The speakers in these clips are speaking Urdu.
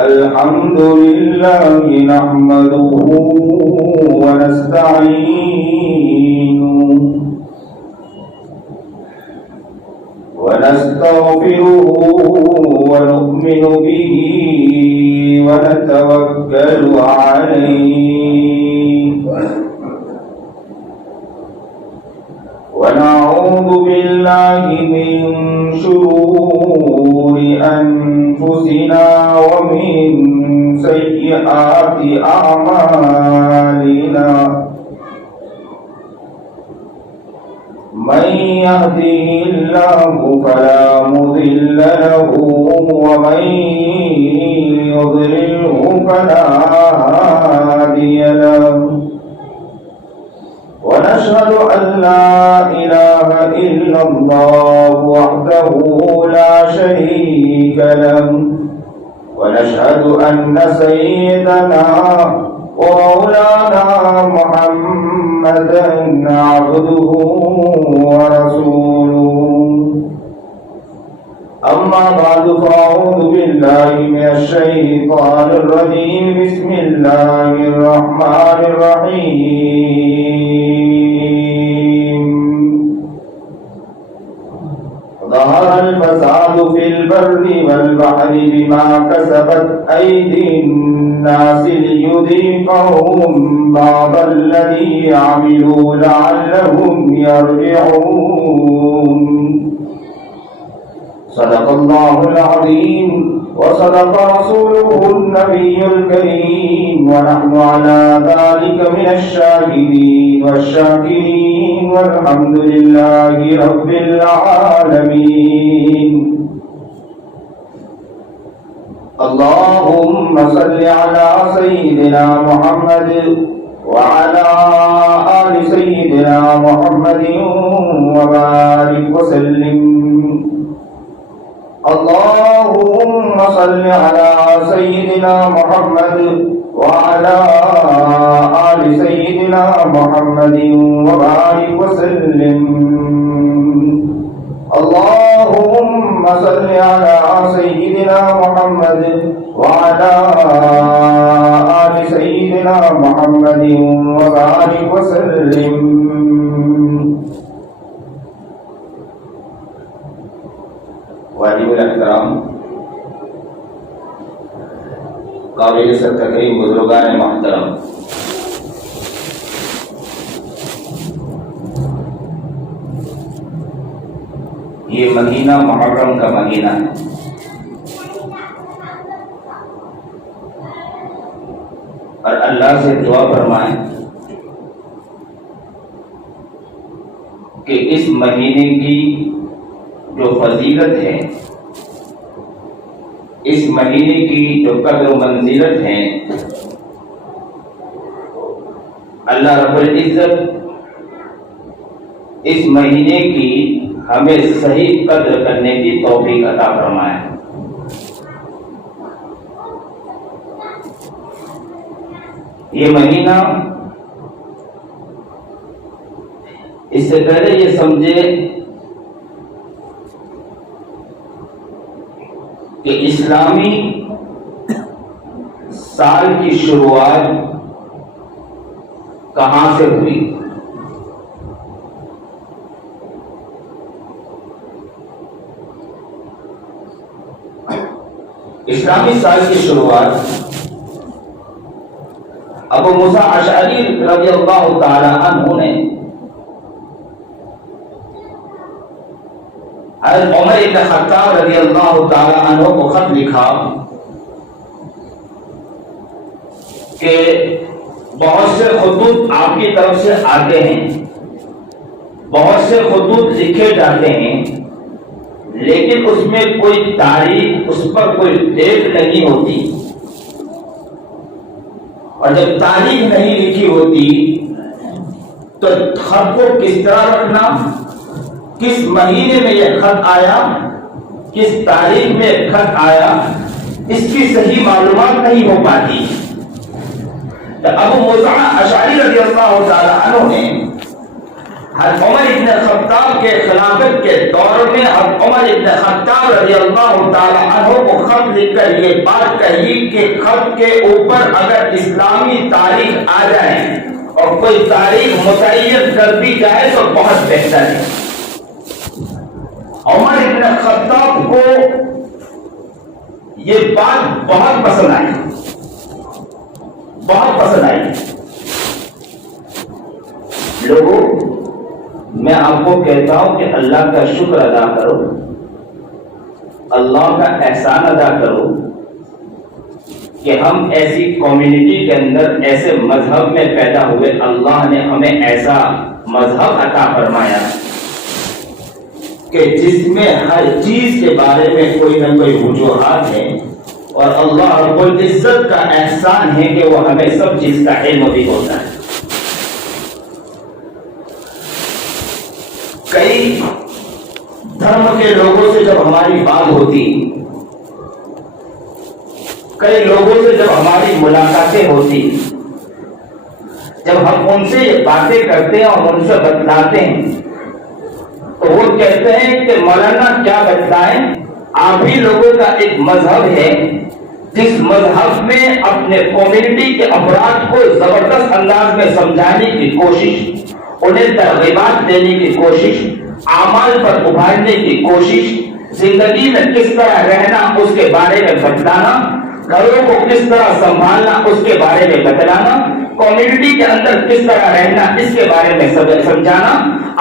الحمد لله نحمده ونستعينه ونستغفره ونؤمن به ونتوكل عليه ونعوذ بالله من شرور أنفسنا ومن سيئات أعمالنا من يهده الله فلا مضل له ومن يضلله فلا هادي له ونشهد أن لا إله إلا الله وحده لا شريك له ونشهد أن سيدنا ومولانا محمدا عبده ورسوله أما بعد فأعوذ بالله من الشيطان الرجيم بسم الله الرحمن الرحيم ظهر الفساد في البر والبحر بما كسبت أيدي الناس ليذيقهم بعض الذي عملوا لعلهم يرجعون صدق الله العظيم وصدق رسوله النبي الكريم ونحن على ذلك من الشاهدين والشاكرين والحمد لله رب العالمين اللهم صل على سيدنا محمد وعلى آل سيدنا محمد وبارك وسلم اللهم صل على سيدنا محمد وعلى آل سيدنا محمد وبارك وسلم اللهم صل على سيدنا محمد وعلى آل سيدنا محمد وبارك وسلم واجب الاحترام قابل تکریم بزرگان محترم، یہ مہینہ محرم کا مہینہ ہے اور اللہ سے دعا فرمائیں کہ اس مہینے کی جو فضیلت ہے، اس مہینے کی جو قدر و منزلت ہے، اللہ رب العزت اس مہینے کی ہمیں صحیح قدر کرنے کی توفیق عطا فرمائے۔ یہ مہینہ، اس سے پہلے یہ سمجھے کہ اسلامی سال کی شروعات کہاں سے ہوئی؟ اسلامی سال کی شروعات ابو موسیٰ اشعری رضی اللہ تعالی عنہ نے حضرت عمر بن خطاب رضی اللہ تعالی عنہ کو خط لکھا کہ بہت سے خطوط آپ کی طرف سے آتے ہیں، بہت سے خطوط لکھے جاتے ہیں، لیکن اس میں کوئی تاریخ، اس پر کوئی ڈیٹ نہیں ہوتی، اور جب تاریخ نہیں لکھی ہوتی تو خط کو کس طرح رکھنا، کس مہینے میں یہ خط آیا، کس تاریخ میں یہ خط آیا، اس کی صحیح معلومات نہیں ہو پاتی۔ تو ابو موسیٰ اشعری رضی اللہ تعالی عنہ نے حضرت عمر ابن خطاب کے خلافت کے دور میں حضرت عمر ابن خطاب رضی اللہ تعالی عنہ کو خط لکھ کر یہ بات کہی کہ خط کے اوپر اگر اسلامی تاریخ آ جائے اور کوئی تاریخ متعین کر دی جائے تو بہت بہتر ہے۔ عمر ابن خطاب کو یہ بات بہت پسند آئی، بہت پسند آئی۔ لوگوں، میں آپ کو کہتا ہوں کہ اللہ کا شکر ادا کرو، اللہ کا احسان ادا کرو کہ ہم ایسی کمیونٹی کے اندر ایسے مذہب میں پیدا ہوئے۔ اللہ نے ہمیں ایسا مذہب عطا فرمایا کہ جس میں ہر چیز کے بارے میں کوئی نہ کوئی وجوہات ہے، اور اللہ رب العزت کا احسان ہے کہ وہ ہمیں سب چیز کا علم بھی ہوتا ہے۔ کئی دھرم کے لوگوں سے جب ہماری بات ہوتی، کئی لوگوں سے جب ہماری ملاقاتیں ہوتی، جب ہم ان سے یہ باتیں کرتے ہیں اور ان سے بتلاتے ہیں تو وہ کہتے ہیں کہ مولانا کیا بتلائیں، آپ ہی لوگوں کا ایک مذہب ہے جس مذہب میں اپنے کمیونٹی کے افراد کو زبردست انداز میں سمجھانے کی کوشش، انہیں ترغیبات دینے کی کوشش، اعمال پر ابھارنے کی کوشش، زندگی میں کس طرح رہنا اس کے بارے میں بتلانا، گھروں کو کس طرح سنبھالنا اس کے بارے میں بتلانا، کمیونٹی کے اندر کس طرح رہنا اس کے بارے میں سمجھانا،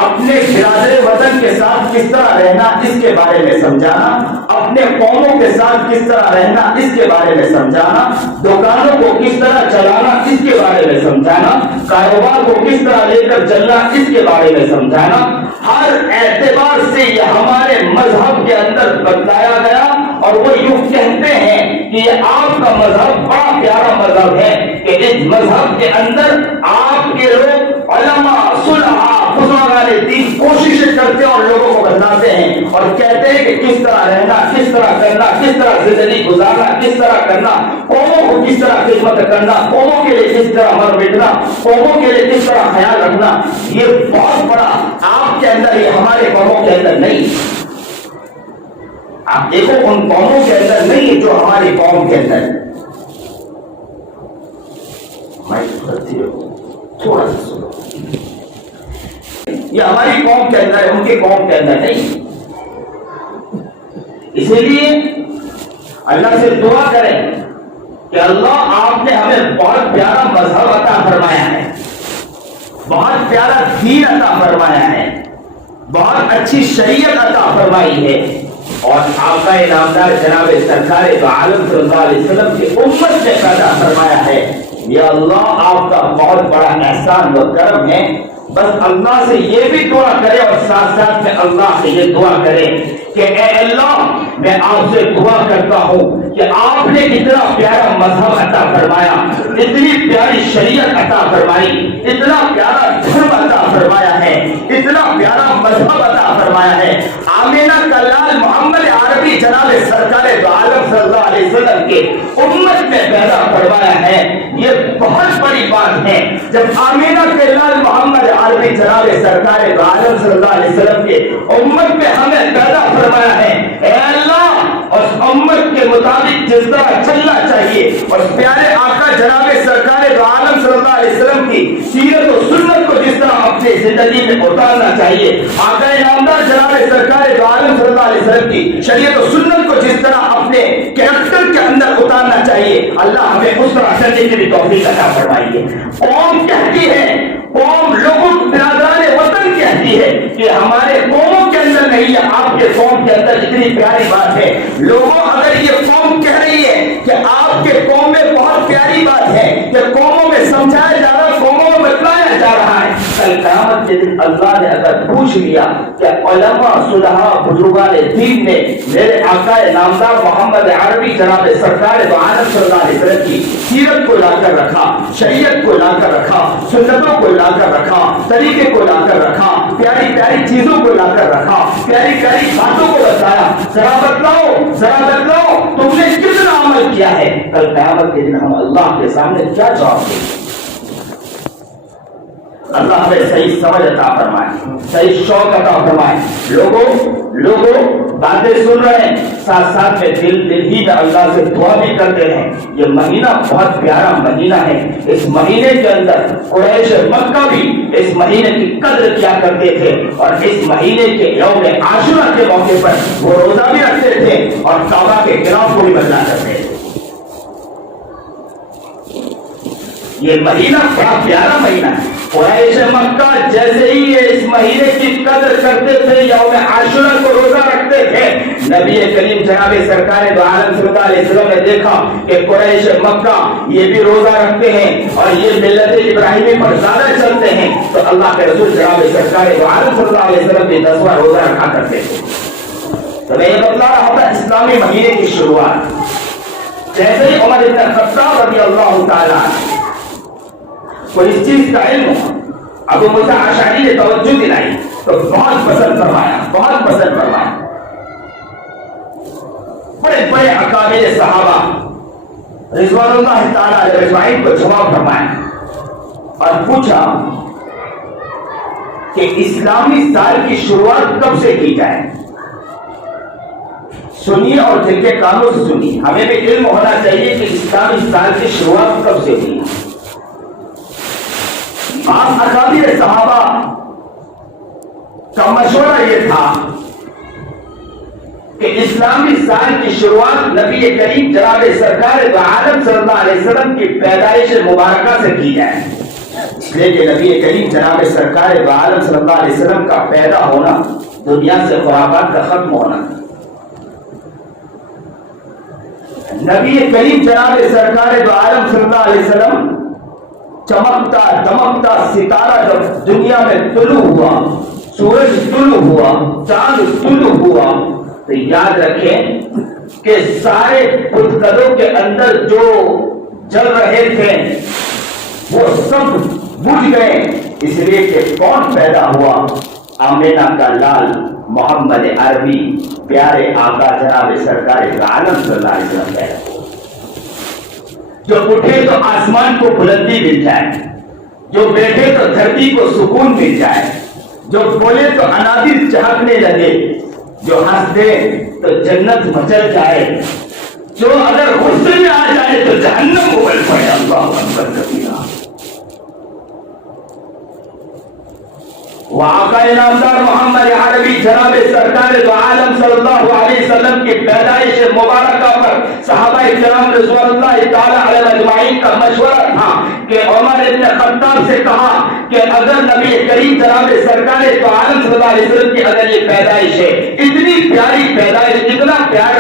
اپنے برادر وطن کے ساتھ کس طرح رہنا اس کے بارے میں سمجھانا، اپنے قوموں کے ساتھ کس طرح رہنا اس کے بارے میں سمجھانا، دکانوں کو کس طرح چلانا اس کے بارے میں سمجھانا، کاروبار کو کس طرح لے کر چلنا اس کے بارے میں سمجھانا، ہر اعتبار سے یہ ہمارے مذہب کے اندر بتلایا گیا۔ اور وہ یوں کہتے ہیں کہ یہ آپ کا مذہب بڑا پیارا مذہب ہے کہ اس مذہب کے اندر آپ کے لوگ علماء، صلحاء، بزرگان دین کوششیں کرتے ہیں اور لوگوں کو بتلاتے ہیں اور کہتے ہیں کہ کس طرح رہنا، کس طرح کرنا، کس طرح زندگی گزارنا، کس طرح کرنا، قوموں کو کس طرح خدمت کرنا، قوموں کے لیے کس طرح مر مٹنا، قوموں کے لیے کس طرح خیال رکھنا۔ یہ بہت بڑا آپ کے اندر، یہ ہمارے قوموں کے اندر نہیں۔ آپ دیکھو ان قوموں کے اندر نہیں ہے جو ہماری قوم کے اندر ہے۔ تھوڑا سا سنو، یہ ہماری قوم کے اندر ہے، ان کی قوم کے اندر نہیں۔ اسی لیے اللہ سے دعا کریں کہ اللہ آپ نے ہمیں بہت پیارا مذہب عطا فرمایا ہے، بہت پیارا دین عطا فرمایا ہے، بہت اچھی شریعت عطا فرمائی ہے، اور آپ کا نامدار جناب سرکار دو عالم صلی اللہ علیہ وسلم کی امت سے پیدا فرمایا ہے۔ یا اللہ آپ کا بہت بڑا احسان و کرم ہے۔ بس اللہ سے یہ بھی دعا کرے اور ساتھ ساتھ میں اللہ سے یہ دعا کرے کہ اے اللہ، میں آپ سے دعا کرتا ہوں کہ آپ نے اتنا پیارا مذہب عطا فرمایا، اتنی پیاری شریعت عطا فرمائی، اتنا پیارا دھرم عطا فرمایا ہے، اتنا پیارا مذہب عطا فرمایا ہے، آمینہ کا لال محمد عربی جناب سرکار دو عالم صلی اللہ علیہ وسلم کے امت میں پیدا فرمایا ہے۔ یہ بہت بڑی بات ہے جب آمینہ کے لال محمد عربی جناب سرکار دو عالم صلی اللہ علیہ وسلم کے امت میں ہمیں پیدا فرمایا ہے۔ اے اللہ، اس امت کے مطابق جس طرح چلنا چاہیے اور پیارے آقا جناب سرکار دو عالم صلی اللہ علیہ وسلم کی سیرت و سنت کو جس طرح اپنی زندگی میں اتارنا چاہیے، آقا نامدار جناب سرکار دو عالم صلی اللہ علیہ وسلم کی شریعت و سنت کو جس طرح اپنے کیریکٹر کے اندر اتارنا چاہیے، اللہ ہمیں اس طرح کرنے کی بھی توفیق عطا فرمائیے۔ قوم کہتی ہے، قوم لوگوں برادران وطن کہتی ہے کہ ہمارے قوموں کے اندر نہیں ہے، آپ کے قوم کے اندر اتنی پیاری بات ہے۔ لوگوں اگر یہ قوم کہہ رہی ہے کہ آپ کے قوم میں بہت پیاری بات ہے، کہ قوموں میں سمجھایا جا رہا ہے، قوموں میں بتلایا جا رہا ہے، کل قیامت کے دن اللہ نے اگر پوچھ لیا کہ علماء، صلحاء، بزرگان دین نے میرے آقا نامدار محمد عربی جناب سرکار دو عالم صلی اللہ علیہ وسلم کی سیرت کو لا کر رکھا، شریعت کو لا کر رکھا، سنتوں کو لا کر رکھا، طریقے کو لا کر رکھا، پیاری پیاری چیزوں کو لا کر رکھا، پیاری پیاری باتوں کو بتایا، ذرا بتلاؤ تم نے کتنا عمل کیا ہے، کل قیامت کے دن ہم اللہ کے سامنے کیا جواب دیں؟ اللہ ہمیں صحیح سمجھ عطا فرمائے، صحیح شوق عطا فرمائے۔ لوگوں باتیں سن رہے ہیں، ساتھ ساتھ میں دل ہی میں اللہ سے دعا بھی کرتے ہیں۔ یہ مہینہ بہت پیارا مہینہ ہے، اس مہینے کے اندر قریش مکہ بھی اس مہینے کی قدر کیا کرتے تھے، اور اس مہینے کے یوم عاشورہ کے موقع پر وہ روزہ بھی رکھتے تھے اور کعبہ کے غلاف کو بھی بدلا کرتے تھے۔ یہ مہینہ بڑا پیارا مہینہ ہے۔ قریش مکہ جیسے ہی یہ اس مہینے کی قدر کرتے تھے، یوم عاشورہ کو روزہ رکھتے تھے، نبی کریم جناب سرکار دو عالم صلی اللہ علیہ وسلم نے دیکھا کہ قریش مکہ یہ بھی روزہ رکھتے ہیں اور یہ ملت ابراہیمی پر زیادہ چلتے ہیں، تو اللہ کے رسول جناب سرکار دو عالم صلی اللہ علیہ وسلم بھی 10واں روزہ رکھا کرتے تھے۔ تو میں یہ بتلا رہا تھا اسلامی مہینے کی شروعات جیسے ہی عمر بن خطاب رضی اللہ تعالیٰ کو اس چیز کا علم ہوا، ابو موسیٰ اشعری نے توجہ دلائی تو بہت پسند فرمایا۔ بڑے بڑے اکابر صحابہ رضوان اللہ تعالیٰ علیہ اجمعین کو جواب فرمایا اور پوچھا کہ اسلامی سال کی شروعات کب سے کی جائے؟ سنیے اور دل کے کانوں سے سنیے، ہمیں بھی علم ہونا چاہیے کہ اسلامی سال کی شروعات کب سے ہوئی۔ بعض اکابر صحابہ کا مشورہ یہ تھا کہ اسلامی سال کی شروعات نبی کریم جناب سرکار دو عالم صلی اللہ علیہ وسلم کی پیدائش مبارکہ سے کی جائے، اس لیے کہ نبی کریم جناب سرکار دو عالم صلی اللہ علیہ وسلم کا پیدا ہونا دنیا سے خرافات کا ختم ہونا۔ نبی کریم جناب سرکار دو عالم صلی اللہ علیہ وسلم چمکتا دمکتا ستارہ جب دنیا میں طلوع ہوا، سورج طلوع ہوا، چاند طلوع ہوا، تو یاد رکھیں کہ سارے بتکدوں کے اندر جو جل رہے تھے وہ سب بجھ گئے، اس لیے کہ کون پیدا ہوا؟ آمینہ کا لال محمد عربی پیارے آقا جناب سرکار عالم صلی اللہ علیہ وسلم پیدا ہوا۔ جو اٹھے تو آسمان کو بلندی مل جائے، جو بیٹھے تو دھرتی کو سکون مل جائے، جو بولے تو انادر چہکنے لگے، جو ہنس دے تو جنت مچل جائے، جو اگر غصے میں آ جائے تو جہنم اگل پڑے۔ اللہ اکبر کبیرہ۔ وہ آقا نامدار محمد عربی جناب سرکار دو عالم صلی اللہ علیہ وسلم کی پیدائش مبارکہ پر صحابہ کرام رضوان اللہ تعالی علیہ اجمعین کا مشورہ تھا کہ عمر بن خطاب سے کہا کہ اگر نبی کریم جناب سرکار دو عالم صلی اللہ علیہ وسلم کی اگر یہ پیدائش ہے، اتنی پیاری پیدائش، اتنا پیارا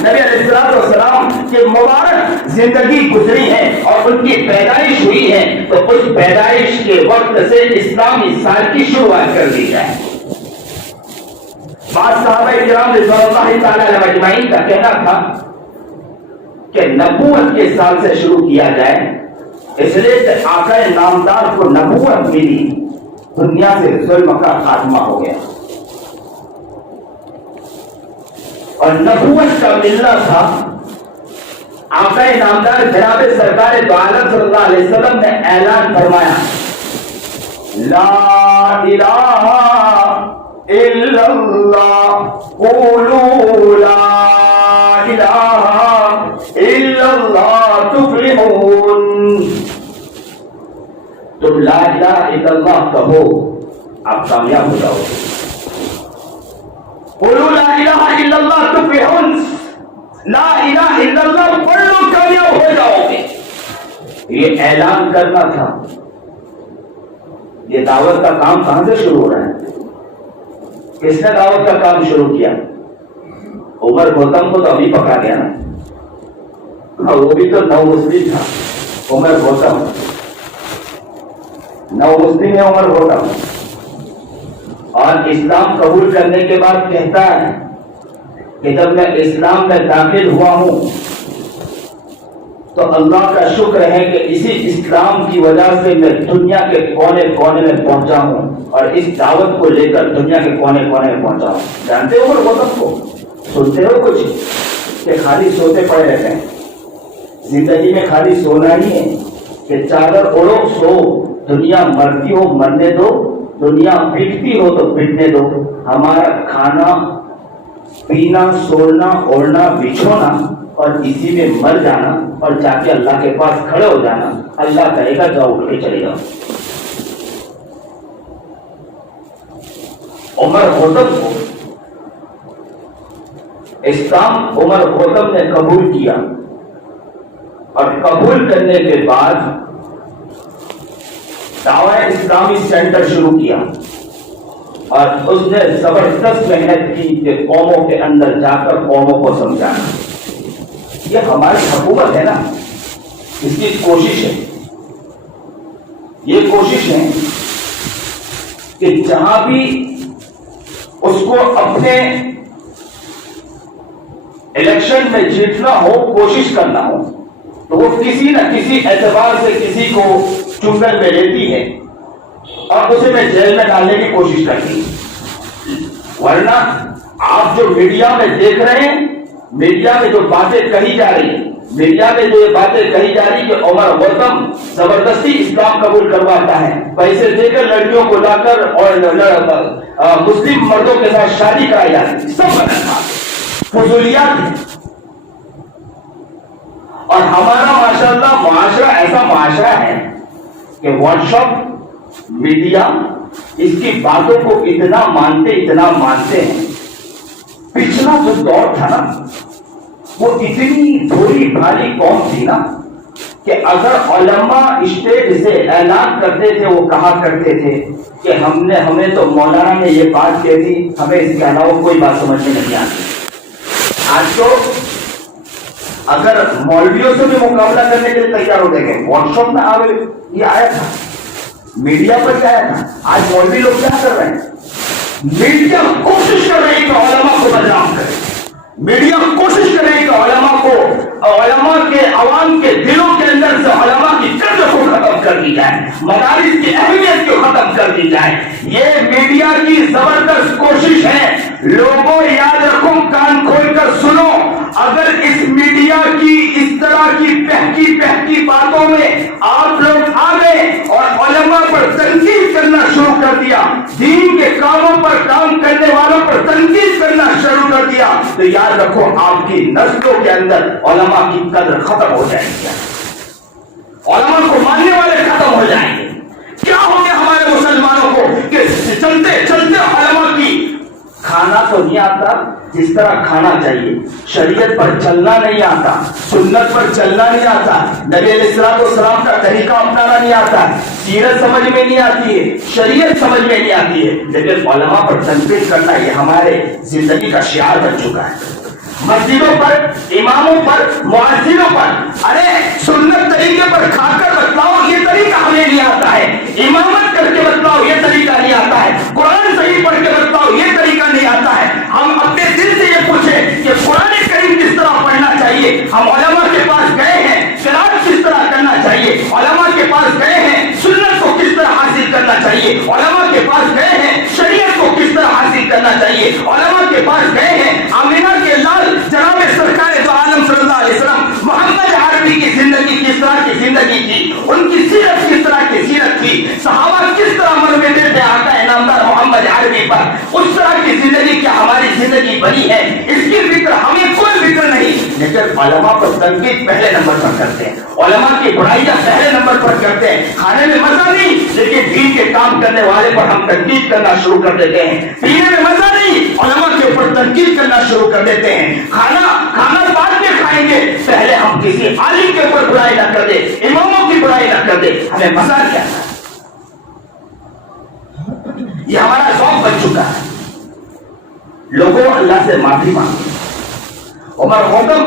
نبی علیہ السلام کی مبارک زندگی گزری ہے اور ان کی پیدائش ہوئی ہے، تو اس پیدائش کے وقت سے اسلام اس سال کی شروعات کر دی جائے۔ بعض صحابہ کرام رضوان اللہ تعالی علیہ اجمعین کا کہنا تھا کہ نبوت کے سال سے شروع کیا جائے، اس لیے کہ آقا نامدار کو نبوت ملی، دنیا سے ظلم کا خاتمہ ہو گیا، اور نبوت کا ملنا تھا۔ آقا نامدار جناب سرکار دو عالم صلی اللہ علیہ وسلم نے اعلان فرمایا، لا الہ الا اللہ، قولوا لا الہ الا اللہ تفلحون۔ تم لا الہ الا اللہ کہو، آپ کامیاب ہو جاؤ گے۔ قولوا لا الہ الا اللہ تفلحون، لا الہ الا اللہ پڑھ لو کامیاب ہو جاؤ گے۔ یہ اعلان کرنا تھا۔ یہ دعوت کا کام کہاں سے شروع ہو رہا ہے؟ کس نے دعوت کا کام شروع کیا؟ عمر گوتم کو تو ابھی پکڑا گیا نا، وہ بھی تو نو مسلم تھا عمر گوتم، نو مسلم ہے عمر گوتم، اور اسلام قبول کرنے کے بعد کہتا ہے کہ جب میں اسلام میں داخل ہوا ہوں تو اللہ کا شکر ہے کہ اسی اسلام کی وجہ سے میں دنیا کے کونے کونے میں پہنچا ہوں، اور اس دعوت کو لے کر دنیا کے کونے کونے میں پہنچا ہوں۔ جانتے ہو عمر گوتم کو؟ سنتے ہو کچھ کہ خالی سوتے پڑے رہتے ہیں؟ زندگی میں خالی سونا ہی ہے کہ چادر اوڑھو سو، دنیا مرتی ہو مرنے دو, دنیا پھٹتی ہو تو پھٹنے دو, ہمارا کھانا پینا سونا اوڑھنا بچھونا اور اسی میں مر جانا اور جا کے اللہ کے پاس کھڑے ہو جانا. اللہ کہے گا جاؤ اٹھ کے چلے جاؤ. عمر خطب کو اسلام عمر خطب نے قبول کیا اور قبول کرنے کے بعد دعوی اسلامی سینٹر شروع کیا اور اس نے زبردست محنت کی کہ قوموں کے اندر جا کر قوموں کو سمجھانا. یہ ہماری حکومت ہے نا, اس کی کوشش ہے, یہ کوشش ہے کہ جہاں بھی اس کو اپنے الیکشن میں جیتنا ہو, کوشش کرنا ہو, تو وہ کسی نہ کسی اعتبار سے کسی کو چنگل میں لیتی ہے اور اسے میں جیل میں ڈالنے کی کوشش کرتی ہے. ورنہ آپ جو میڈیا میں دیکھ رہے ہیں, میڈیا میں جو باتیں کہی جا رہی ہیں, میڈیا میں جو یہ باتیں کہی جا رہی کہ عمر خطب زبردستی اسلام قبول کرواتا ہے, پیسے دے کر لڑکیوں کو لا کر اور مسلم مردوں کے ساتھ شادی کرائی جاتی ہے, سب فضولیات ہیں. اور ہمارا ماشاءاللہ معاشرہ ایسا معاشرہ ہے کہ واٹس ایپ میڈیا اس کی باتوں کو اتنا مانتے ہیں. پچھلا جو دور تھا نا, وہ اتنی بھوری بھاری قوم تھی نا کہ اگر علماء اسٹیج سے اعلان کرتے تھے, وہ کہا کرتے تھے کہ ہمیں تو مولانا نے یہ بات کہہ دی, ہمیں اس کے علاوہ کوئی بات سمجھ میں نہیں آتی. آج تو اگر مولویوں سے بھی مقابلہ کرنے کے لیے تیار ہو گئے, واٹس ایپ میں یہ آیا تھا, میڈیا پر کیا آیا تھا. آج مولوی لوگ کیا کر رہے ہیں, میڈیا کوشش کر رہی ہے کہ علماء کو بدنام کرے, میڈیا کوشش کر رہی ہے کہ علماء کے عوام کے دلوں کے اندر سے علماء کی قدر کو ختم کر دی جائے, مدارس کی اہمیت کو ختم کر دی جائے. یہ میڈیا کی زبردست کوشش ہے. لوگوں یاد رکھو, کان کھول کر سنو, اگر اس میڈیا کی اس طرح کی بہکی باتوں میں آپ لوگ آ گئے اور علماء پر تنقید کرنا شروع کر دیا, دین کے کاموں پر کام کرنے والوں پر تنقید کرنا شروع کر دیا, تو یاد رکھو آپ کی نسلوں کے اندر علماء کی قدر ختم ہو جائے گی, علماء کو ماننے والے ختم ہو جائیں گے. کیا ہو گیا ہمارے مسلمانوں کو کہ چلتے چلتے علماء کی کھانا تو نہیں آتا جس طرح کھانا چاہیے, شریعت پر چلنا نہیں آتا, سنت پر چلنا نہیں آتا, نبی علیہ السلام کا طریقہ اپنانا نہیں آتا, سیرت سمجھ میں نہیں آتی ہے, شریعت سمجھ میں نہیں آتی ہے, لیکن علماء پر تنقید کرنا یہ ہمارے زندگی کا شعار بن چکا ہے. مسجدوں پر, اماموں پر, مؤذنوں پر, ارے سنت طریقے پر کھا کر بتلاؤ, یہ طریقہ ہمیں نہیں آتا ہے, امامت کر کے بتلاؤ, یہ طریقہ نہیں آتا ہے, قرآن صحیح پڑھ کے بتلاؤ, یہ طریقہ نہیں آتا ہے. ہم اپنے دل سے یہ پوچھیں کہ قرآن کریم کس طرح پڑھنا چاہیے. ہم علماء کے پاس گئے ہیں, قرآن کس طرح کرنا چاہیے, علماء کے پاس گئے ہیں, سنت کو کس طرح حاصل کرنا چاہیے, علماء کے پاس گئے ہیں, شریعت کو کس طرح حاصل کرنا چاہیے, علماء کے پاس گئے ہیں, آمینہ کے لال جناب سرکار دو عالم صلی اللہ علیہ وسلم محمد عربی کی زندگی کس طرح کی زندگی تھی, ان کی سیرت کس طرح کی سیرت تھی, صحابہ کس طرح مرتے تھے آقا انعامدار محمد عربی پر, اس طرح کی زندگی کیا ہماری زندگی بنی ہے, اس کی فکر ہمیں کوئی فکر نہیں. لیکن علماء پر تنقید پہلے نمبر پر کرتے ہیں, علماء کی برائیاں پہلے نمبر پر کرتے ہیں. کھانے میں مزہ نہیں, لیکن دین کے کام کرنے والے پر ہم تنقید کرنا شروع کر دیتے ہیں. پینے میں مزہ نہیں, علماء کے اوپر تنقید کرنا شروع کر دیتے ہیں. کھانا بعد میں کھائیں گے, پہلے ہم کسی عالم کے اوپر برائی نہ کر دیں, اماموں کی برائی نہ کر دیں. ہمیں مزہ کیا ہے, یہ ہمارا ذوق بن چکا ہے. لوگوں اللہ سے معافی مانگے. عمر خطب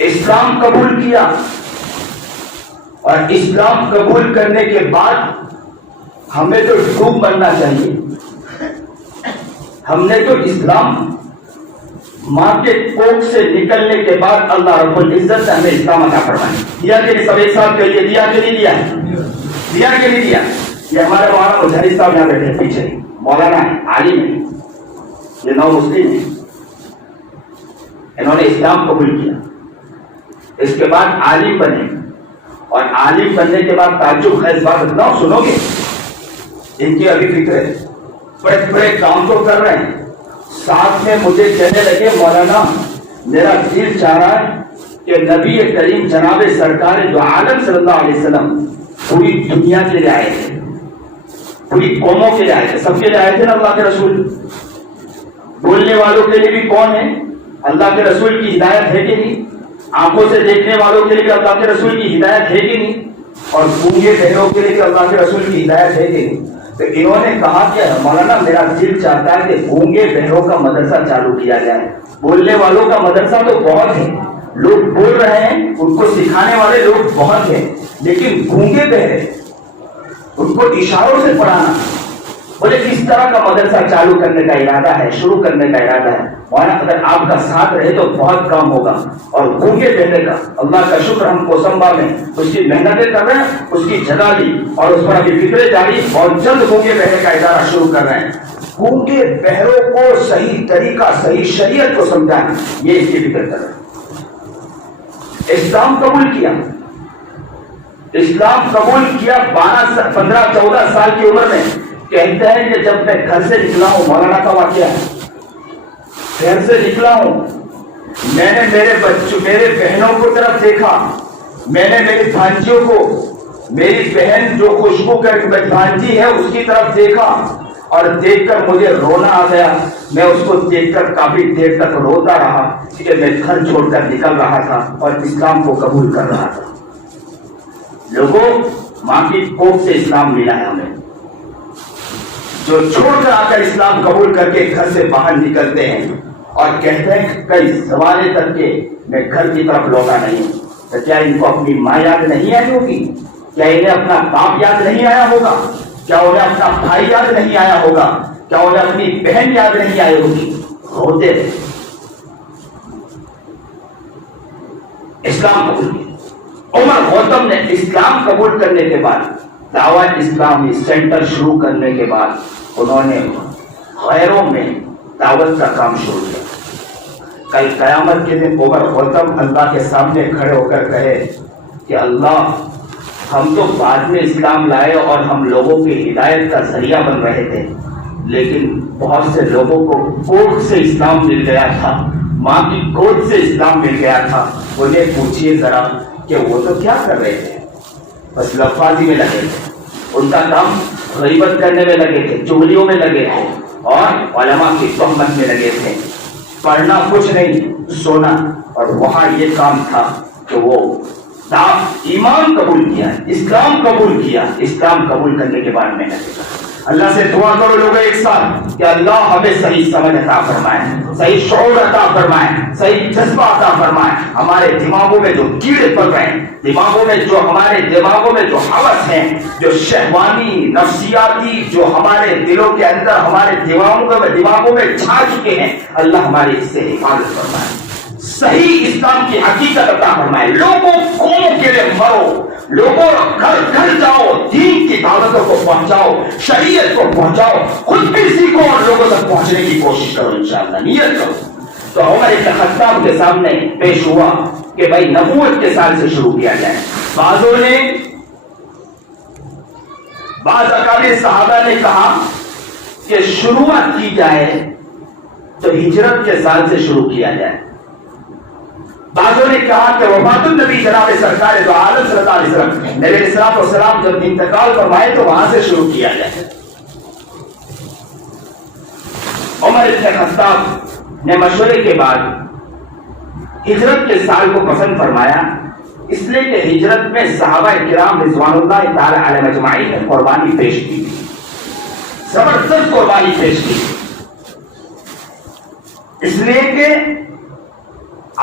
اسلام قبول کیا اور اسلام قبول کرنے کے بعد ہمیں تو ڈوب مرنا چاہیے. ہم نے تو اسلام ماں کے کوکھ سے نکلنے کے بعد اللہ رب العزت نے ہمیں اسلام عطا فرمایا. دیا کہ نہیں, سب ایک ساتھ کہیے, دیا کہ نہیں دیا, دیا کہ نہیں دیا. یہ ہمارے مولانا مجاہد صاحب یہاں بیٹھے پیچھے, مولانا ہے, عالم ہے, یہ نو مسلم ہے, انہوں نے اسلام قبول کیا, اس کے بعد عالم بنے اور عالم بننے کے بعد تعجب خیز بات بتاؤ سنو گے، ان کی ابھی فکر ہے، بڑے بڑے کام تو کر رہے ہیں، ساتھ میں مجھے کہنے لگے مولانا میرا دل چاہ رہا ہے کہ نبی کریم جناب سرکار دو عالم صلی اللہ علیہ وسلم پوری دنیا کے لیے آئے تھے، پوری قوموں کے لیے آئے تھے، سب کے لیے آئے تھے نا اللہ کے رسول. بولنے والوں کے لیے بھی کون ہے؟ اللہ کے رسول کی ہدایت ہے کہ نہیں؟ آنکھوں سے دیکھنے والوں کے لیے بھی اللہ کے رسول کی ہدایت ہے کہ نہیں؟ اور گونگے بہنوں کے لیے بھی اللہ کے رسول کی ہدایت ہے کہ نہیں؟ تو انہوں نے کہا کہ مولانا میرا دل چاہتا ہے کہ گونگے بہنوں کا مدرسہ چالو کیا جائے. بولنے والوں کا مدرسہ تو بہت ہے، لوگ بول رہے ہیں، ان کو سکھانے والے لوگ بہت ہیں، لیکن گونگے بہرے ان کو اشاروں سے پڑھانا. بولے کس طرح کا مدرسہ چالو کرنے کا ارادہ ہے، شروع کرنے کا ارادہ ہے مولانا؟ اگر آپ کا ساتھ رہے تو بہت کام ہوگا. اور گونگے بہنے کا اللہ کا شکر ہم کوسمبا میں اس کی محنتیں کر رہے ہیں، اس کی جگہ لی اور اس پر ابھی فکریں جاری اور جلد گونگے بہنے کا ادارہ شروع کر رہے ہیں. گونگے بہروں کو صحیح طریقہ، صحیح شریعت کو سمجھانا، یہ اس کی فکر کر رہے ہیں. اسلام قبول کیا، اسلام قبول کیا 15-14 سال کی عمر میں. کہتے ہیں کہ جب میں گھر سے نکلا ہوں، مولانا کا واقعہ ہے، گھر سے نکلا ہوں، میں نے میرے بچوں، میرے بہنوں کو طرف دیکھا، میں نے میری بھانجیوں کو، میری بہن جو خوشبو کر بھانجی ہے اس کی طرف دیکھا اور دیکھ کر مجھے رونا آ گیا. میں اس کو دیکھ کر کافی دیر تک روتا رہا کہ میں گھر چھوڑ کر نکل رہا تھا اور اسلام کو قبول کر رہا تھا. لوگوں، ماں کی کوکھ سے اسلام ملا ہے ہمیں. جو چھوڑ کر آ کر اسلام قبول کر کے گھر سے باہر نکلتے ہیں اور کہتے ہیں کئی زمانے تک کے میں گھر کی طرف لوٹا نہیں ہوں، تو کیا ان کو اپنی ماں یاد نہیں آئی ہوگی؟ کیا انہیں اپنا باپ یاد نہیں آیا ہوگا؟ کیا انہیں اپنا بھائی یاد نہیں آیا ہوگا؟ کیا انہیں اپنی بہن یاد نہیں آئی ہوگی؟ روتے رہے. اسلام قبول کیا. عمر گوتم نے اسلام قبول کرنے کے بعد دعوت اسلامی سینٹر شروع کرنے کے بعد انہوں نے غیروں میں دعوت کا کام شروع کیا. کل قیامت کے دن عمر گوتم اللہ کے سامنے کھڑے ہو کر کہے کہ اللہ، ہم تو بعد میں اسلام لائے اور ہم لوگوں کی ہدایت کا ذریعہ بن رہے تھے، لیکن بہت سے لوگوں کو کوکھ سے اسلام مل گیا تھا، ماں کی گود سے اسلام مل گیا تھا. انہیں پوچھیے ذرا کہ وہ تو کیا کر رہے تھے؟ بس لفاظی میں لگے تھے، ان کا کام غیبت کرنے میں لگے تھے، چغلیوں میں لگے تھے اور علماء کی تہمت میں لگے تھے. پڑھنا کچھ نہیں، سونا. اور وہاں یہ کام تھا کہ وہ ایمان قبول کیا، اسلام قبول کیا. اسلام قبول کرنے کے بعد میں نے اللہ سے دعا کرو لوگ ایک ساتھ کہ اللہ ہمیں صحیح سمجھ عطا فرمائے، صحیح شعور عطا فرمائے، صحیح جذبہ عطا فرمائے. ہمارے دماغوں میں جو کیڑے پڑ رہے ہیں، دماغوں میں جو ہمارے دماغوں میں جو ہوس ہیں، جو شہوانی نفسیاتی جو ہمارے دلوں کے اندر ہمارے دماغوں میں چھا چکے ہیں، اللہ ہماری اس سے حفاظت فرمائے، صحیح اسلام کی حقیقت عطا فرمائے. لوگوں قوموں کے لیے مرو، لوگوں گھر گھر جاؤ، دین کی دعوتوں کو پہنچاؤ، شریعت کو پہنچاؤ، خود بھی سیکھو اور لوگوں تک پہنچنے کی کوشش کرو. انشاءاللہ نیت کرو. تو عمر بن خطاب کے سامنے پیش ہوا کہ بھائی نبوت کے سال سے شروع کیا جائے. بعضوں نے، بعض اکابر صحابہ نے کہا کہ شروعات کی جائے تو ہجرت کے سال سے شروع کیا جائے. بعضوں نے کہا کہ وفات النبی جناب سرکار دو عالم صلی اللہ علیہ وسلم نبی علیہ الصلوۃ والسلام جب انتقال فرمائے تو وہاں سے شروع کیا جائے. عمر بن خطاب نے مشورے کے بعد ہجرت کے سال کو پسند فرمایا، اس لیے کہ ہجرت میں صحابہ کرام رضوان اللہ تعالی علیہم اجمعین نے قربانی پیش کی، زبردست قربانی پیش کی. اس لیے کہ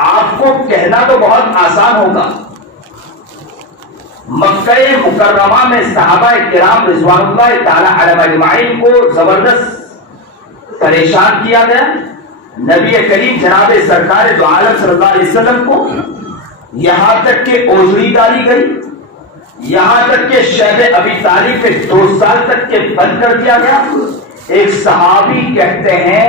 آپ کو کہنا تو بہت آسان ہوگا، مکہ مکرمہ میں صحابہ کرام رضوان اللہ تعالی علیہم اجمعین کو زبردست پریشان کیا گیا. نبی کریم جناب سرکار دو عالم صلی اللہ علیہ وسلم کو یہاں تک کہ اوجری ڈالی گئی، یہاں تک کہ شیب ابی طالب پہ 2 سال تک کے بند کر دیا گیا. ایک صحابی کہتے ہیں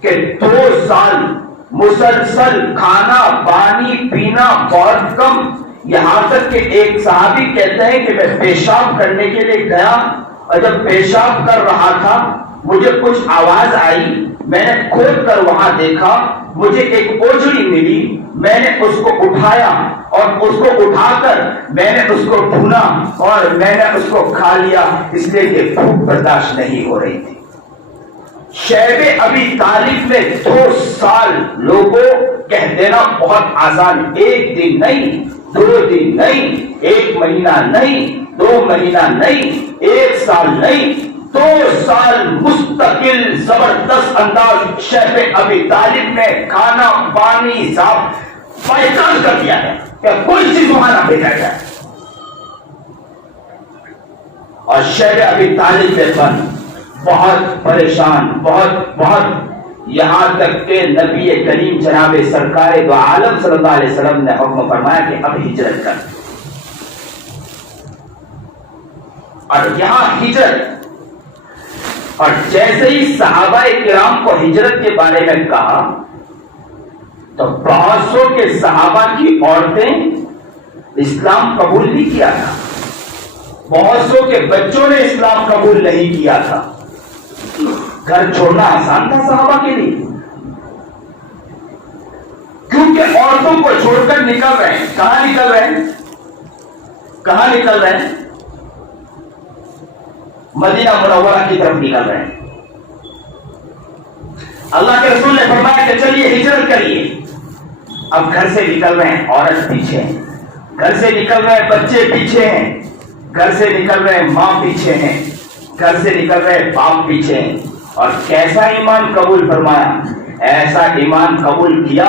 کہ 2 سال مسلسل کھانا پانی پینا بہت کم، یہاں تک کہ ایک صحابی کہتے ہیں کہ میں پیشاب کرنے کے لیے گیا اور جب پیشاب کر رہا تھا مجھے کچھ آواز آئی، میں نے کھود کر وہاں دیکھا، مجھے ایک اوجڑی ملی، میں نے اس کو اٹھایا اور اس کو اٹھا کر میں نے اس کو بھونا اور میں نے اس کو کھا لیا، اس لیے کہ بھوک برداشت نہیں ہو رہی تھی۔ شیب ابی طالب میں 2 سال لوگوں کہہ دینا بہت آسان، 1 دن نہیں، 2 دن نہیں، 1 مہینہ نہیں، 2 مہینہ نہیں، 1 سال نہیں، 2 سال مستقل زبردست انداز شیب ابی طالب نے کھانا پانی صاف پہچان کر دیا ہے کہ کوئی چیز وہاں نہ بھیجا جائے۔ اور شیب ابی طالب کے بن بہت پریشان، بہت یہاں تک کہ نبی کریم جناب سرکار دو عالم صلی اللہ علیہ وسلم نے حکم فرمایا کہ اب ہجرت کر، اور یہاں ہجرت، اور جیسے ہی صحابہ کرام کو ہجرت کے بارے میں کہا تو بہت سو کے صحابہ کی عورتیں اسلام قبول نہیں کیا تھا، بہت سو کے بچوں نے اسلام قبول نہیں کیا تھا۔ گھر چھوڑنا آسان تھا صحابہ کے لیے، کیونکہ عورتوں کو چھوڑ کر نکل رہے ہیں۔ کہاں نکل رہے ہیں؟ کہاں نکل رہے ہیں؟ مدینہ منورہ کی طرف نکل رہے ہیں۔ اللہ کے رسول نے فرمایا کہ چلیے ہجرت کریے۔ اب گھر سے نکل رہے ہیں، عورت پیچھے ہیں، گھر سے نکل رہے ہیں، بچے پیچھے ہیں، گھر سے نکل رہے ہیں، ماں پیچھے ہیں، گھر سے نکل رہے ہیں، باپ پیچھے ہیں۔ اور کیسا ایمان قبول فرمایا؟ ایسا ایمان قبول کیا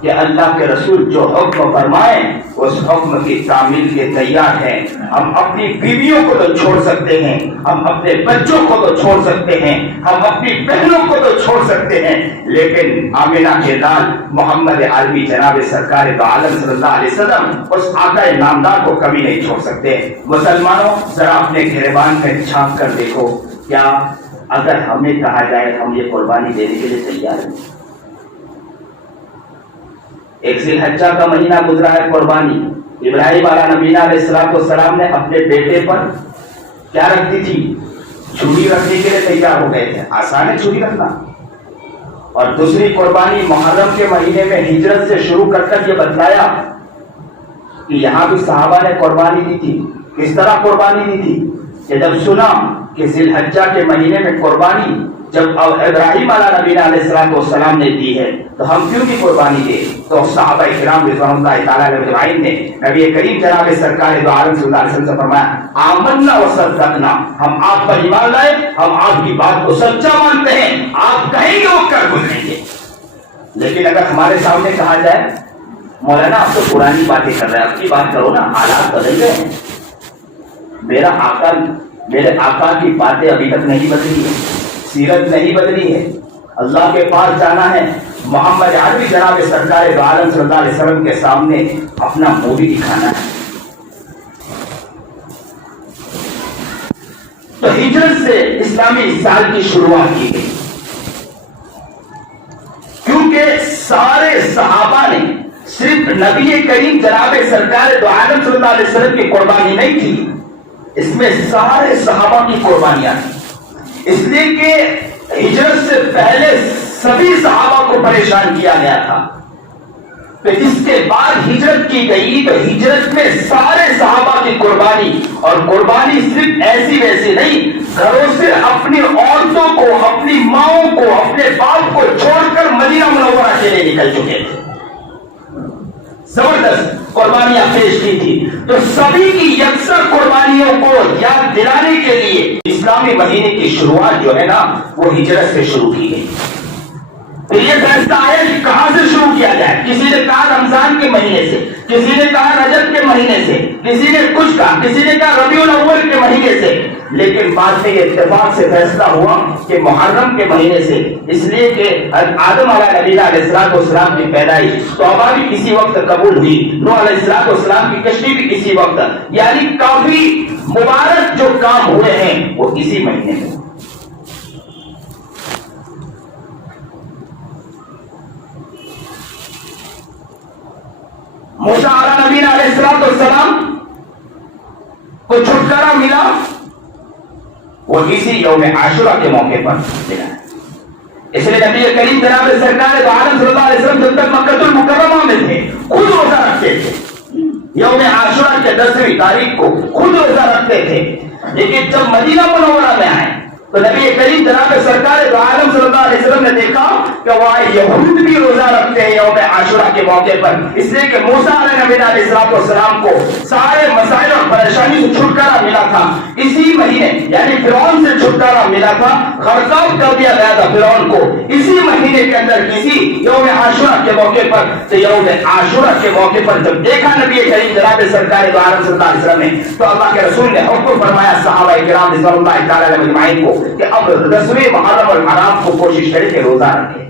کہ اللہ کے رسول جو حکم فرمائے اس حکم کی تعمیل کے تیار ہیں۔ ہم اپنی بیویوں کو تو چھوڑ سکتے ہیں، ہم اپنے بچوں کو تو چھوڑ سکتے ہیں، ہم اپنی بہنوں کو تو چھوڑ سکتے ہیں، لیکن آمنہ کے لال محمد عربی جناب سرکار دو عالم صلی اللہ علیہ وسلم اس آقا نامدار کو کبھی نہیں چھوڑ سکتے۔ مسلمانوں ذرا اپنے گریبان میں جھانک کر دیکھو، کیا اگر ہمیں کہا جائے ہم یہ قربانی دینے کے لیے تیار ہیں؟ ایک ذی الحجہ کا مہینہ گزرا ہے، قربانی ابراہیم علیہ نبینا علیہ السلام نے اپنے بیٹے پر کیا رکھ دی تھی؟ چھری رکھنے کے لیے تیار ہو گئے تھے۔ آسان ہے چھری رکھنا؟ اور دوسری قربانی محرم کے مہینے میں ہجرت سے شروع کر یہ بتلایا کہ یہاں بھی صحابہ نے قربانی دی تھی۔ کس طرح قربانی دی تھی؟ کہ جب سنا کہ ذی الحجہ کے مہینے میں قربانی جب ابراہیم علیہ نبینا علیہ السلام نے دی ہے تو ہم کیوں نہیں قربانی دے؟ تو صحابہ کرام رضوان اللہ تعالیٰ علیہ اجمعین نے نبی کریم جناب سرکار دو عالم صلی اللہ علیہ وسلم سے فرمایا آمنا و صدقنا، ہم آپ پر ایمان لائے، ہم آپ کی بات کو سچا مانتے ہیں، آپ کہیں گے وہ کر گزریں گے۔ لیکن اگر ہمارے سامنے کہا جائے مولانا آپ تو پرانی باتیں کر رہے ہیں، آپ کی بات کرو نا، حالات بدل گئے ہیں، میرے آقا کی باتیں ابھی تک نہیں بدلی ہے، سیرت نہیں بدلی ہے، اللہ کے پاس جانا ہے، محمد عربی جناب سرکار دو عالم صلی اللہ علیہ وسلم کے سامنے اپنا منہ بھی دکھانا ہے۔ تو ہجرت سے اسلامی سال کی شروعات کی گئی، کیونکہ سارے صحابہ نے صرف نبی کریم جناب سرکار دو عالم صلی اللہ علیہ وسلم کی قربانی نہیں کی، اس میں سارے صحابہ کی قربانیاں تھیں، اس لیے کہ ہجرت سے پہلے سبھی صحابہ کو پریشان کیا گیا تھا، تو اس کے بعد ہجرت کی گئی تو ہجرت میں سارے صحابہ کی قربانی، اور قربانی صرف ایسی ویسی نہیں، گھروں سے اپنی عورتوں کو، اپنی ماؤں کو، اپنے باپ کو چھوڑ کر مدینہ منورہ کے لیے نکل چکے تھے، زبردست قربانیاں پیش کی تھی۔ تو سبھی کی یکساں قربانیوں کو یاد دلانے کے لیے اسلامی مہینے کی شروعات جو ہے نا وہ ہجرت سے شروع کی گئی۔ تو یہ فیصلہ آیا کہ کہاں سے شروع کیا جائے، کسی نے کہا رمضان کے مہینے سے، کسی نے کہا رجب کے مہینے سے، کسی نے کچھ کہا، کسی نے کہا ربیع الاول کے مہینے سے، لیکن بعد میں یہ اتفاق سے فیصلہ ہوا کہ محرم کے مہینے سے، اس لیے کہ آدم علیہ نبینا علیہ السلام کی پیدائش، توبہ بھی کسی وقت قبول ہوئی، نوح علیہ السلام کی کشتی بھی کسی وقت، یعنی کافی مبارک جو کام ہوئے ہیں وہ اسی مہینے میں۔ موسیٰ علیہ نبینا علیہ والسلام کو چھٹکارا ملا وہ اسی یوم عاشورہ کے موقع پر ملا. اس لیے نبی کریم جناب سرکار دو عالم صلی اللہ علیہ وسلم جب تک مکہ المکرمہ میں تھے خود روزہ رکھتے تھے. یوم عاشورہ کے 10ویں تاریخ کو خود روزہ رکھتے تھے. لیکن جب مدینہ منورہ میں آئے تو نبی کریم جناب سرکار دو عالم صلی اللہ علیہ وسلم نے دیکھا کہ وہاں یہود بھی روزہ رکھتے ہیں یوم عاشورہ کے موقع پر. اس لیے کہ موسیٰ علیہ نبی علیہ السلام کو سارے مسائل اور پریشانی سے چھٹکارا ملا تھا اسی مہینے، یعنی فرعون سے چھٹکارا ملا تھا، غرقاب کر دیا گیا تھا فرعون کو اسی مہینے کے اندر کسی یوم عاشورہ کے موقع پر. تو یوم عاشورہ کے موقع پر جب دیکھا نبی کریم جناب سرکار دو عالم صلی اللہ علیہ وسلم نے تو اللہ کے رسول نے حکم فرمایا صحابہ کرام رضوان اللہ تعالی علیہم اجمعین کو کہ اب 10ویں محرم الحرام کو کوشش کرے کہ روزہ رکھے.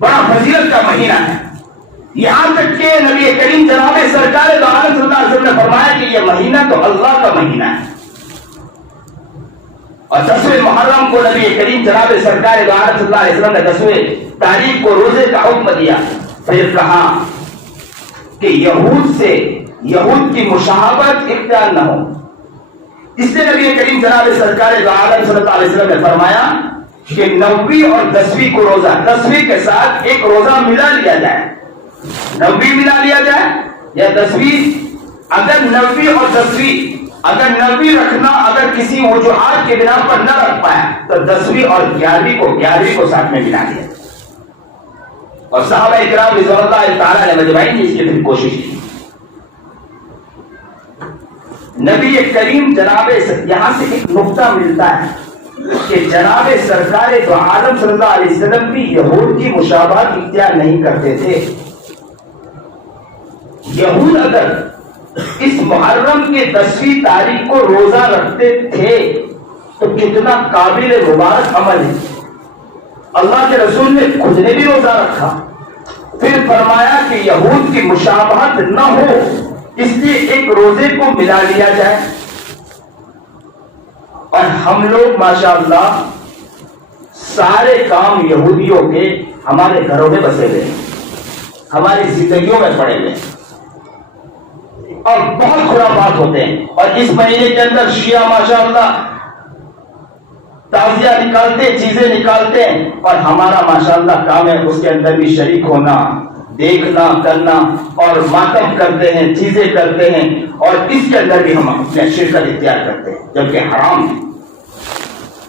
بڑا فضیلت کا مہینہ ہے. یہاں تک کہ نبی کریم جناب سرکار دو عالم صلی اللہ علیہ وسلم نے فرمایا کہ یہ مہینہ تو اللہ کا مہینہ ہے. اور 10ویں محرم کو نبی کریم جناب سرکار دو عالم صلی اللہ علیہ وسلم نے 10ویں تاریخ کو روزے کا حکم دیا. پھر کہا کہ یہود کی مشابہت اختیار نہ ہو. اس لیے نبی کریم جناب سرکار دو عالم صلی اللہ علیہ وسلم نے فرمایا کہ 9ویں اور 10ویں کو روزہ 10ویں کے ساتھ ایک روزہ ملا لیا جائے. 9ویں ملا لیا جائے یا 10ویں. اگر 9ویں اور 10ویں اگر 9ویں رکھنا اگر کسی وجوہات کے بنا پر نہ رکھ پائے تو 10ویں اور 11ویں کو ساتھ میں ملا لیا. اور صحابہ کرام رضوان اللہ تعالی علیہم اجمعین نے اس کی پھر کوشش کی. نبی کریم جناب یہاں سے ایک نقطہ ملتا ہے کہ جناب سرکار دو عالم صلی اللہ علیہ وسلم بھی یہود کی مشابہت اختیار نہیں کرتے تھے. یہود اگر اس محرم کے 10ویں تاریخ کو روزہ رکھتے تھے تو کتنا قابل مبارک عمل ہے. اللہ کے رسول نے خود نے بھی روزہ رکھا. پھر فرمایا کہ یہود کی مشابہت نہ ہو اس لیے ایک روزے کو ملا لیا جائے. اور ہم لوگ ماشاءاللہ سارے کام یہودیوں کے ہمارے گھروں میں بسے ہوئے ہیں، ہماری زندگیوں میں پڑے ہوئے ہیں اور بہت خرافات ہوتے ہیں. اور اس مہینے کے اندر شیعہ ماشاءاللہ تعزیہ نکالتے چیزیں نکالتے ہیں اور ہمارا ماشاءاللہ کام ہے اس کے اندر بھی شریک ہونا، دیکھنا کرنا اور ماتم کرتے ہیں، چیزیں کرتے ہیں اور اس کے اندر بھی ہم اپنے شرکت اختیار کرتے ہیں جبکہ حرام ہے.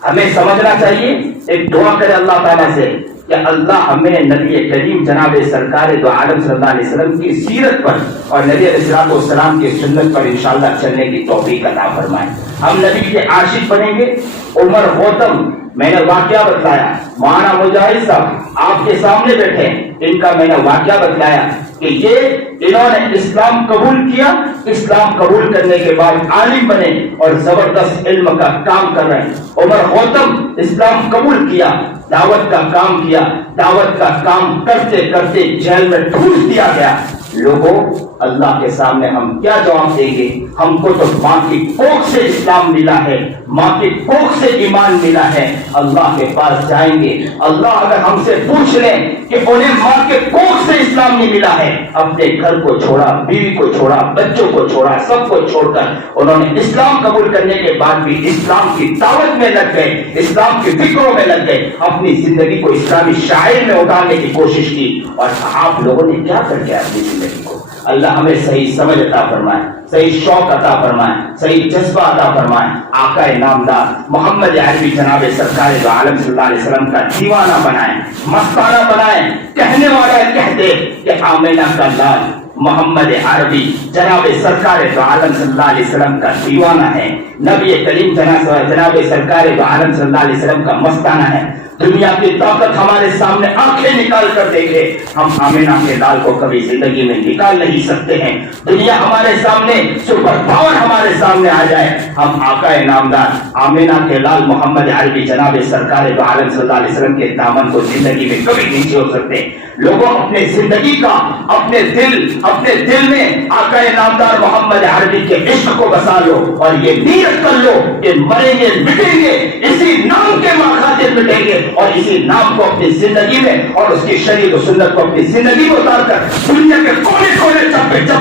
ہمیں سمجھنا چاہیے، ایک دعا کرے اللہ تعالیٰ سے کہ اللہ ہمیں نبی کریم جناب سرکار دو عالم صلی اللہ علیہ وسلم کی سیرت پر اور نبی علیہ السلام کی سنت پر انشاءاللہ چلنے کی توفیق عطا فرمائے. ہم نبی کے عاشق بنیں گے. عمر غوتم میں نے واقعہ بتلایا، مولانا مجاہد صاحب آپ کے سامنے بیٹھے، ان کا میں نے واقعہ بتلایا کہ انہوں نے اسلام قبول کیا. اسلام قبول کرنے کے بعد عالم بنے اور زبردست علم کا کام کر رہے ہیں. عمر غوتم اسلام قبول کیا، دعوت کا کام کیا، دعوت کا کام کرتے کرتے جیل میں ٹھوس دیا گیا. لوگوں اللہ کے سامنے ہم کیا جواب دیں گے؟ ہم کو تو ماں کی کوکھ سے اسلام ملا ہے، ماں کی کوکھ سے ایمان ملا ہے. اللہ کے پاس جائیں گے، اللہ اگر ہم سے پوچھ لیں کہ انہیں ماں کے کوکھ سے اسلام نہیں ملا ہے، اپنے گھر کو چھوڑا، بیوی کو چھوڑا، بچوں کو چھوڑا، سب کو چھوڑ کر انہوں نے اسلام قبول کرنے کے بعد بھی اسلام کی دعوت میں لگ گئے، اسلام کی فکروں میں لگ گئے، اپنی زندگی کو اسلامی شاعر میں اتارنے کی کوشش کی. اور آپ لوگوں نے کیا کر کے اپنی زندگی کو اللہ ہمیں صحیح سمجھ عطا فرمائے، صحیح شوق عطا فرمائے، صحیح جذبہ عطا فرمائے. آقا نامدار محمد عربی جناب سرکار دو عالم صلی اللہ علیہ وسلم کا دیوانہ بنائیں، مستانہ بنائیں. کہنے والا کہتے کہ آمینہ کا لال محمد عربی جناب سرکار دو عالم صلی اللہ علیہ وسلم کا دیوانہ ہے. نبی کریم جناب سرکار دو عالم صلی اللہ علیہ وسلم کا مستانہ ہے. دنیا کی طاقت ہمارے سامنے آنکھیں نکال کر دیکھے، ہم آمینہ کے لال کو کبھی زندگی میں نکال نہیں سکتے ہیں. دنیا ہمارے سامنے سپر پاور ہمارے سامنے آ جائے، ہم آقا نامدار آمینہ کے لال محمد عربی جناب سرکار دو عالم صلی اللہ علیہ وسلم کے دامن کو زندگی میں کبھی نہیں چھوڑ سکتے. لوگوں اپنے زندگی کا اپنے دل میں آقا نامدار محمد عربی کے عشق کو بسا لو اور یہ نیت کر لو کہ مریں گے مٹیں گے اسی نام کے خاطر مٹیں گے اور اسی نام کو اپنی زندگی میں اور اس کی شریعت و سنت کو اپنی زندگی میں اتار کر دنیا کے کونے کونے چپے چپے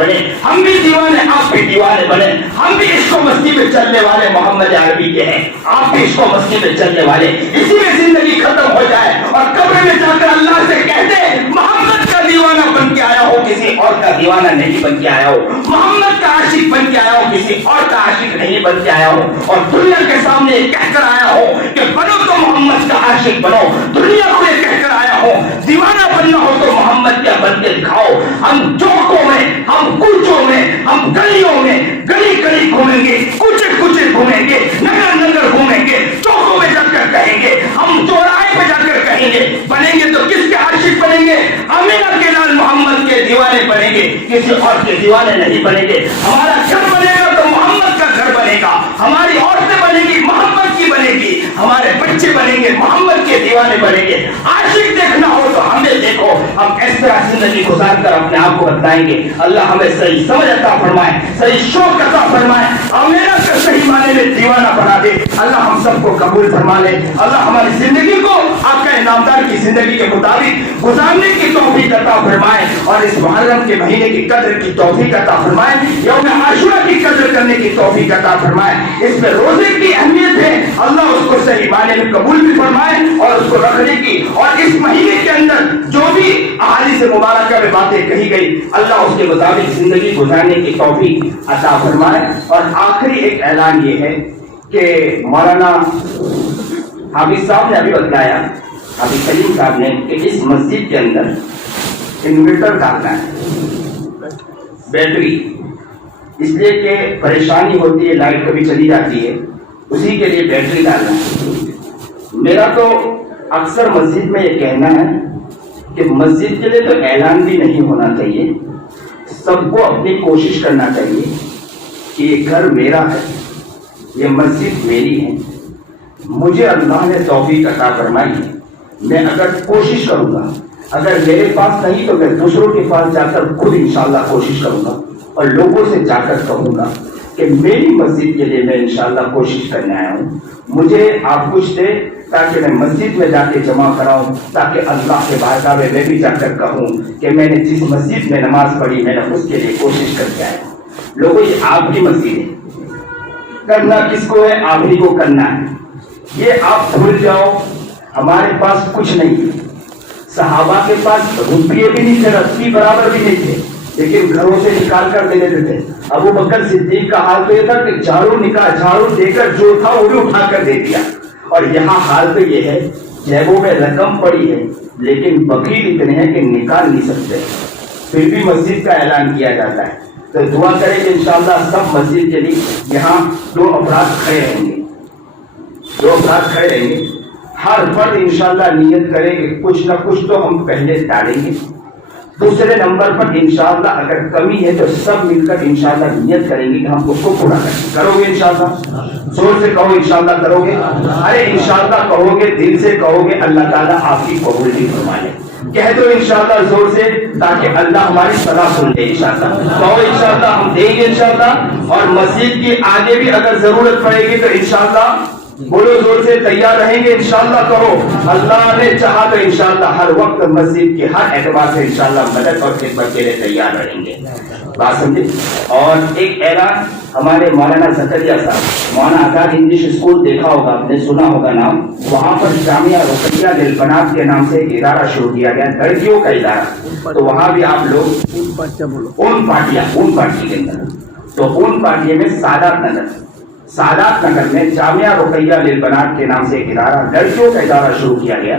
بنے, ہم بھی دیوانے, آپ بھی دیوانے بنے, ہم بھی عشق و مستی میں چلنے والے محمد عربی کے ہیں, آپ بھی عشق و مستی میں چلنے والے. اسی میں زندگی ختم ہو جائے اور قبر میں جا کر اللہ سے کہتے محمد کا دیوانہ بن کے آیا ہو, کسی اور کا دیوانہ نہیں بن کے آیا ہو, محمد کا عاشق بن کے آیا ہو, کسی اور کا عاشق نہیں بن کے آیا ہو, اور دنیا کے سامنے یہ کہہ کر آیا ہو کہ بنو تو محمد کا عاشق بنو, دنیا کو یہ کہہ کر آیا ہو دیوانہ بننا ہو تو محمد کیا بن کے دکھاؤ. ہم چوکوں میں, ہم کوچوں میں, ہم گلیوں میں گلی گلی گھومیں گے, کوچے کوچے گھومیں گے, نگر نگر گھومیں گے, چوکوں میں جا کر کہیں گے, ہم چوراہے پہ جا کر کہیں گے, بنیں گے تو کس کے عاشق بنیں گے؟ امینہ کے لال محمد کے دیوانے بنیں گے, کسی اور کے دیوانے نہیں بنیں گے. ہمارا گھر بنے گا تو محمد کا گھر بنے گا, ہماری عورتیں بنے گی محمد کی بنے گی, ہمارے بچے بنیں گے محمد کے دیوانے بنیں گے. عاشق دیکھنا ہو تو ہمیں دیکھو, ہم اس طرح زندگی گزار کر اپنے آپ کو بتائیں گے. اللہ ہمیں صحیح سمجھ عطا فرمائے, صحیح شوق عطا فرمائے, امینہ کا صحیح معنی میں دیوانہ بنا دے. اللہ ہم سب کو قبول فرما لے. اللہ ہماری زندگی کو آپ کا انعامدار کی زندگی کے مطابق گزارنے کی توفیق عطا فرمائے, اور اس محرم کے مہینے کی قدر کی توفیق عطا فرمائے, یوم عاشورہ کی قدر کرنے کی توفیق عطا فرمائے. اس میں روزے کی اہمیت ہے, اللہ اس کو صحیح معنی میں قبول بھی فرمائے اور اس کو رکھنے کی, اور اس مہینے کے اندر جو بھی احادیث مبارکہ میں باتیں کہی گئی اللہ اس کے مطابق زندگی گزارنے کی توفیق عطا فرمائے. اور آخری ایک اعلان یہ ہے کہ مولانا حافظ صاحب نے ابھی بتلایا, حافظ سلیم صاحب نے, کہ اس مسجد کے اندر انورٹر ڈالنا ہے, بیٹری, اس لیے کہ پریشانی ہوتی ہے, لائٹ کبھی چلی جاتی ہے, اسی کے لیے بیٹری ڈالنا ہے. میرا تو اکثر مسجد میں یہ کہنا ہے کہ مسجد کے لیے تو اعلان بھی نہیں ہونا چاہیے, سب کو اپنی کوشش کرنا چاہیے کہ یہ گھر میرا ہے, یہ مسجد میری ہے, مجھے اللہ نے توفیق عطا فرمائی ہے, میں اگر کوشش کروں گا, اگر میرے پاس نہیں تو میں دوسروں کے پاس جا کر خود انشاءاللہ کوشش کروں گا اور لوگوں سے جا کر کہوں گا کہ میری مسجد کے لیے میں انشاءاللہ کوشش کرنے آیا ہوں, مجھے آپ کچھ دے تاکہ میں مسجد میں جا کے جمع کراؤں, تاکہ اللہ کے بارگاہ میں بھی جا کر کہوں کہ میں نے جس مسجد میں نماز پڑھی میں نے اس کے لیے کوشش کر کے آیا ہوں. لوگوں یہ آپ کی مسجد ہے, کرنا کس کو ہے؟ آپ ہی کو کرنا ہے. یہ آپ بھول جاؤ, ہمارے پاس کچھ نہیں ہے, صحابہ کے پاس روپیے بھی نہیں تھے, رسی برابر بھی نہیں تھے, لیکن گھروں سے نکال کر دے دیتے تھے. ابو بکر صدیق کا حال تو یہ تھا کہ جھاڑو دے کر جو تھا وہ بھی اٹھا کر دے دیا. اور یہاں حال تو یہ ہے, جیبوں میں رقم پڑی ہے لیکن بخیل اتنے ہیں کہ نکال نہیں سکتے, پھر بھی مسجد کا اعلان کیا جاتا ہے. تو دعا کریں کہ انشاءاللہ سب مسجد کے لیے یہاں 2 افراد کھڑے رہیں گے, 2 افراد کھڑے رہیں گے. ہر فرد انشاءاللہ نیت کرے کہ کچھ نہ کچھ تو ہم پہلے ڈالیں گے. دوسرے نمبر پر انشاءاللہ اگر کمی ہے تو سب مل کر انشاءاللہ نیت کریں گے کہ ہم اس کو پورا کریں. کرو گے انشاءاللہ؟ زور سے کہو انشاءاللہ کرو گے. ارے انشاءاللہ کہو گے, دل سے کہو گے, اللہ تعالیٰ آپ کی قبول بھی فرمائے. کہہ دو انشاءاللہ زور سے تاکہ اللہ ہماری صلاح سن لے. انشاءاللہ کہو انشاءاللہ ہم دیں گے انشاءاللہ. اور مسجد کی آگے بھی اگر ضرورت پڑے گی تو انشاءاللہ بولو زور سے, تیار رہیں گے انشاءاللہ. کہو اللہ نے چاہا تو انشاءاللہ ہر وقت مسجد کے ہر اعتبار سے انشاءاللہ مدد اور خدمت کے لیے تیار رہیں گے. بات سمجھے. اور ایک اعلان, ہمارے مولانا زکریا صاحب, مولانا آزاد انگلش اسکول دیکھا ہوگا آپ نے, سنا ہوگا نام, وہاں پر جامعہ رقیہ للبنات کے نام سے ایک ادارہ شروع کیا گیا, لڑکیوں کا ادارہ. تو وہاں بھی آپ لوگ اون پارٹی کے اندر, تو اون پارٹی میں سادات نگر میں جامعہ رقیہ للبنات کے نام سے ایک ادارہ, لڑکیوں کا ادارہ شروع کیا گیا.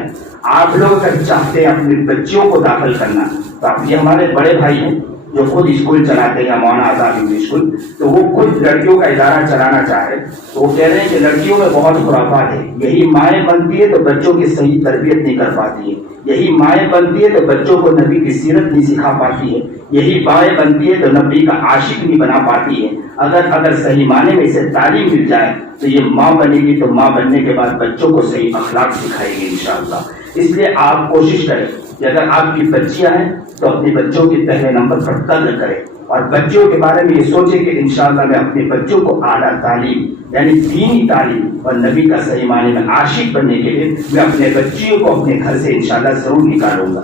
آپ لوگ اگر چاہتے ہیں اپنی بچیوں کو داخل کرنا, تو آپ یہ ہمارے بڑے بھائی ہیں جو خود اسکول چلاتے ہیں, مولانا آزاد انگلش اسکول, تو وہ خود لڑکیوں کا ادارہ چلانا چاہے. تو وہ کہہ رہے ہیں کہ لڑکیوں میں بہت خرافات ہے, یہی مائیں بنتی ہے تو بچوں کی صحیح تربیت نہیں کر پاتی ہے, یہی مائیں بنتی ہے تو بچوں کو نبی کی سیرت نہیں سکھا پاتی ہے, یہی بائیں بنتی ہے تو نبی کا عاشق نہیں بنا پاتی ہے. اگر صحیح معنی میں اسے تعلیم مل جائے تو یہ ماں بنے گی, تو ماں بننے کے بعد بچوں کو صحیح اخلاق سکھائے گی انشاءاللہ. اس لیے آپ کوشش کریں کہ اگر آپ کی بچیاں ہیں تو اپنی بچوں کی پہلے نمبر پر قدر کریں, اور بچوں کے بارے میں یہ سوچے کہ انشاءاللہ میں اپنے بچوں کو اعلیٰ تعلیم یعنی دینی تعلیم اور نبی کا صحیح معنی میں عاشق بننے کے لیے میں اپنے بچیوں کو اپنے گھر سے انشاءاللہ ضرور نکالوں گا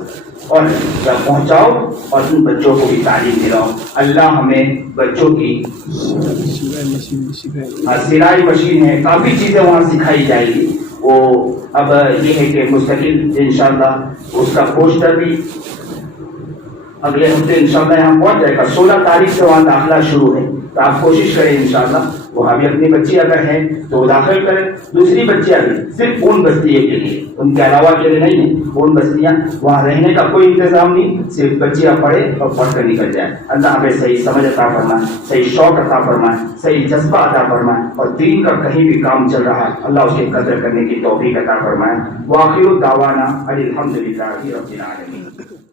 اور پہنچاؤ اور ان بچوں کو بھی تعلیم دلاؤ. اللہ ہمیں بچوں کی سلائی مشین ہے, کافی چیزیں وہاں سکھائی جائے گی. وہ اب یہ ہے کہ مستقل انشاءاللہ اس کا پوسٹر بھی اگلے ہفتے انشاءاللہ یہاں پہنچ جائے گا. 16 تاریخ سے وہاں داخلہ شروع ہے, تو آپ کوشش کریں انشاءاللہ وہاں بھی اپنی بچی اگر ہیں تو وہ داخل کریں. دوسری بچیاں بھی صرف ان بستیوں کے لیے, ان کے علاوہ کے لیے نہیں ہے. ان بستیاں وہاں رہنے کا کوئی انتظام نہیں, صرف بچیاں پڑھے اور پڑھ کر نکل جائیں. اللہ ہمیں صحیح سمجھ عطا فرمائے, صحیح شوق عطا فرمائے, صحیح جذبہ عطا فرمائے, اور دین کا کہیں بھی کام چل رہا ہے اللہ اس کی قدر کرنے کی توفیق عطا فرمائے. وآخر دعوانا الحمدللہ رب العالمین.